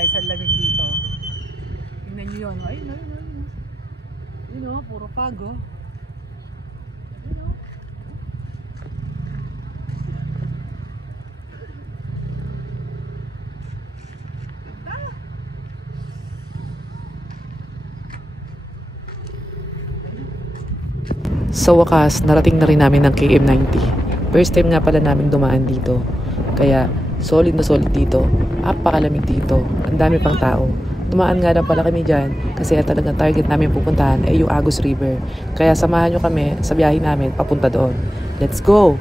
guys, ang lamig dito. Tingnan nyo yun. Ayun. Yun o, puro fog o. Yun o. Sa wakas, narating na rin namin ng KM90. First time nga pala namin dumaan dito. Kaya, solid na solid dito. Apakalamig dito. Ang dami pang tao. Dumaan nga lang pala kami dyan kasi talagang target namin pupuntahan ay yung Agus River. Kaya samahan nyo kami sa biyahe namin papunta doon. Let's go!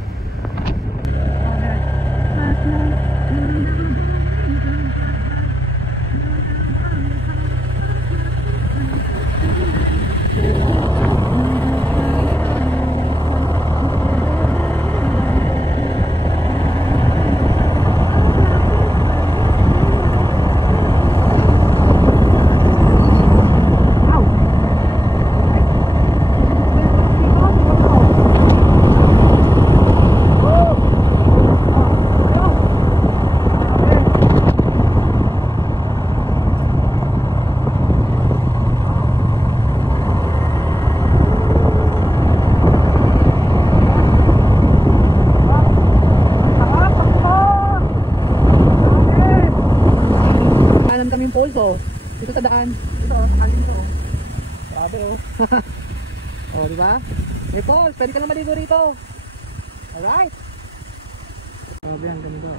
Dito sa daan. Ito o, sakaling ko o. Grabe o. O, diba? May falls, pwede ka lang maligo rito. Alright. Grabe, ang ganda.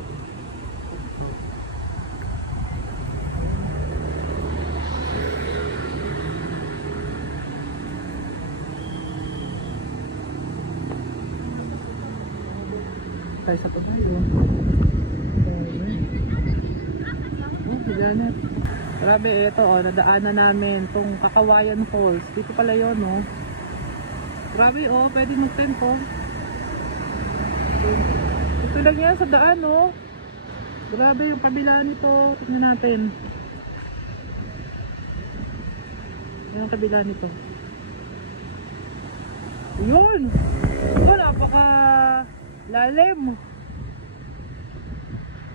Tayo sa pagkain o. Janet. Grabe, ito oh, nadaanan namin tong Kakawayan Falls. Dito pala yun, no? Grabe, oh, pwede mag-tent, oh. Ito lang yan sa daan, oh. Grabe yung kabila nito. Tignan natin. Yan ang kabila nito. Yun! Ito, napaka lalim.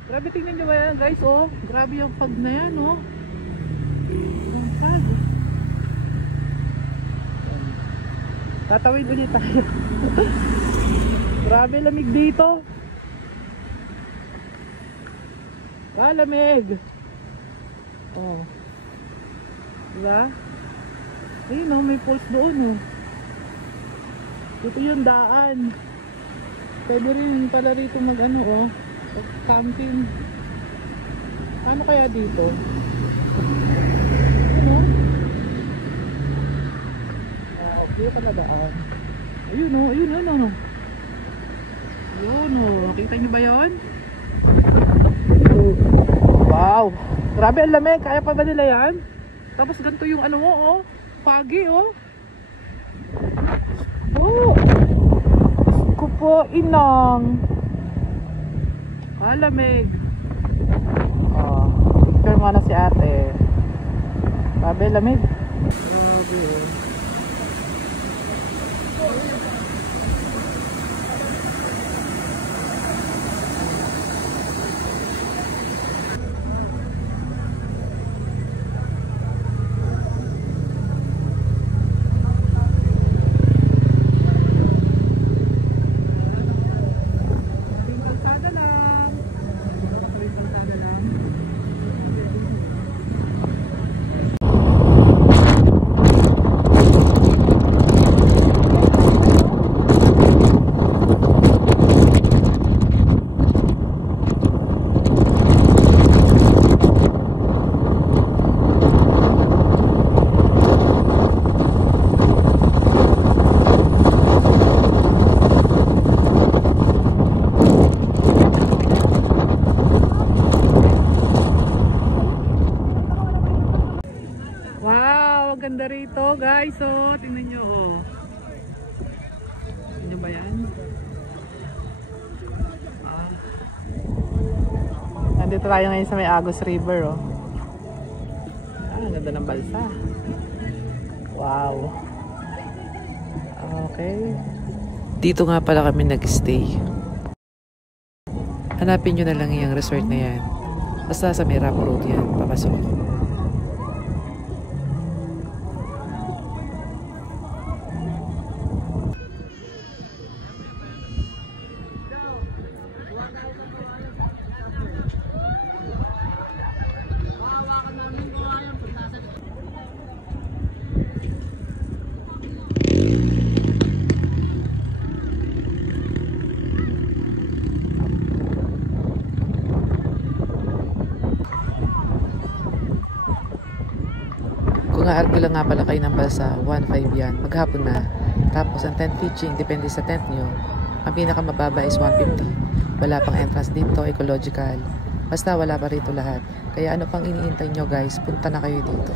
Grabe, tingnan nyo ba yan, guys, oh. Grabe yung fog na yan, oh. Yung fog. Tatawid ulit tayo. Grabe, lamig dito. Lamig. Oh. Diba? Ayun, oh, may falls doon, oh. Ito yung daan. Pwede rin pala rito mag-ano, oh. Camping. Ano kaya dito? Ano? Okay pala daan. Ayun o, ayun o. Ayun o, nakita nyo ba yun? Wow, grabe ang lamig. Kaya pa ba nila yan? Tapos ganito yung ano mo oh, foggy oh. Oh, ko po inang. Lamig. Oh, picture mo na si ate. Sabi lamig. Grabe. Ganda rito guys, so tingnan nyo oh. Tingnan nyo ba yan? Nandito tayo ngayon sa may Agus River oh. Ang ganda ng balsa. Wow. Okay. Dito nga pala kami nag-stay. Hanapin nyo na lang yung resort na yan. Basta sa may rough road yan, papasok. Kung aargo lang nga pala kayo ng balsa, 1.5 yan, maghapon na. Tapos ang tent pitching, depende sa tent nyo. Ang pinakamababa is 150. Wala pang entrance dito, ecological. Basta wala pa rito lahat. Kaya ano pang iniintay nyo guys, punta na kayo dito.